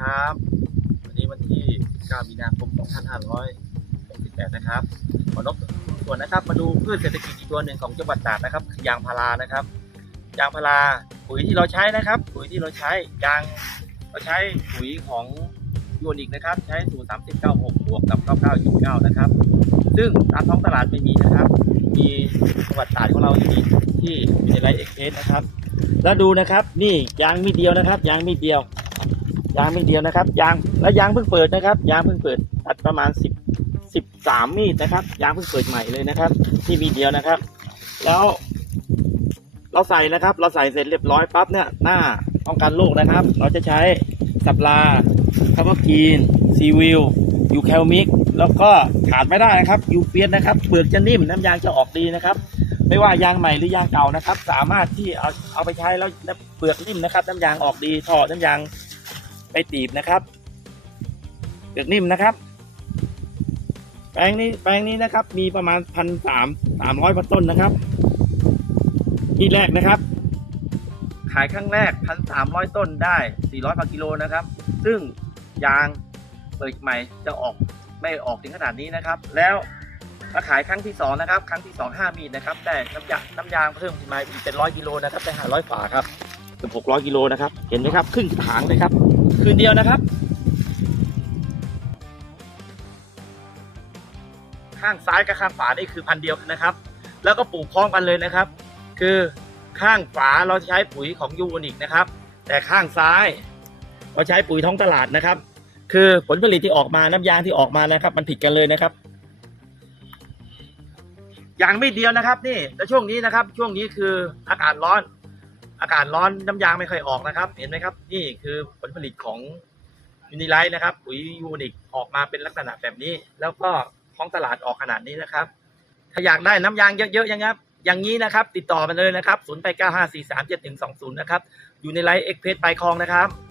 19มีนาคม 2568 นะครับขอนบส่วนนะครับ มาดูพืชเศรษฐกิจอีกตัวหนึ่งของจังหวัดตราดนะครับคือยางพารานะครับ ยางพาราปุ๋ยที่เราใช้นะครับ ปุ๋ยที่เราใช้ยางเราใช้ปุ๋ยของยูนิคนะครับ ใช้สูตร3096บวกกับ9929นะครับ ซึ่งตามท้องตลาดไม่มีนะครับ มีจังหวัดตราดของเราที่มีที่มีไรเอ็กเพสนะครับ แล้วดูนะครับนี่ยางมีเดียวนะครับ ยางมีเดียว ยางมีเดียวนะครับ ยางและยางเพิ่งเปิดนะครับ ยางเพิ่งเปิดตัดประมาณสิบสิบสามมีดนะครับ ยางเพิ่งเปิดใหม่เลยนะครับ ที่มีเดียวนะครับ แล้วเราใส่นะครับ เราใส่เสร็จเรียบร้อยปั๊บเนี่ยหน้าป้องกันโรคนะครับ เราจะใช้สับลาคาร์บอกีนซีวิลยูแคลมิกแล้วก็ขาดไม่ได้นะครับยูเฟียสนะครับเปลือกจะนิ่มน้ำยางจะออกดีนะครับ ไม่ว่ายางใหม่หรือยางเก่านะครับ สามารถที่เอาเอาไปใช้แล้วเปลือกนิ่มนะครับ น้ำยางออกดีท่อน้ำยาง ไปตีบนะครับเปลือกนิ่มนะครับ แปลงนี้แปลงนี้นะครับ มีประมาณพันสามสามร้อยต้นนะครับที่แรกนะครับ ขายครั้งแรกพันสามร้อยต้นได้สี่ร้อยกิโลนะครับ ซึ่งยางเปิดใหม่จะออกไม่ออกถึงขนาดนี้นะครับ แล้วมาขายครั้งที่สองนะครับ ครั้งที่สองห้ามีดนะครับ ได้น้ำยางน้ำยางเพิ่มขึ้นมาอีกเป็นร้อยกิโลนะครับได้ห้าร้อยฝาครับ เกือบหกร้อยกิโลนะครับ เห็นไหมครับครึ่งถังเลยครับ คืนเดียวนะครับ ข้างซ้ายกับข้างขวานี่คือพันเดียวนะครับ แล้วก็ปลูกพร้อมกันเลยนะครับ คือข้างขวาเราใช้ปุ๋ยของยูนิคนะครับ แต่ข้างซ้าย เราใช้ปุ๋ยท้องตลาดนะครับ คือผลผลิตที่ออกมาน้ำยางที่ออกมานะครับ มันผิดกันเลยนะครับอย่างไม่เดียวนะครับนี่แต่ช่วงนี้นะครับ ช่วงนี้คืออากาศร้อน อากาศร้อนน้ำยางไม่ค่อยออกนะครับ เห็นไหมครับ นี่คือผลผลิตของยูนิไลท์นะครับ ปุ๋ยยูนิคออกมาเป็นลักษณะแบบนี้ แล้วก็ท้องตลาดออกขนาดนี้นะครับ ถ้าอยากได้น้ำยางเยอะๆอย่างนี้ครับอย่างนี้นะครับ ติดต่อมาเลยนะครับ 0 8 9 5 4 3 7 1 2 0 นะครับ อยู่ในไลฟ์เอ็กเพรสไปคลองนะครับ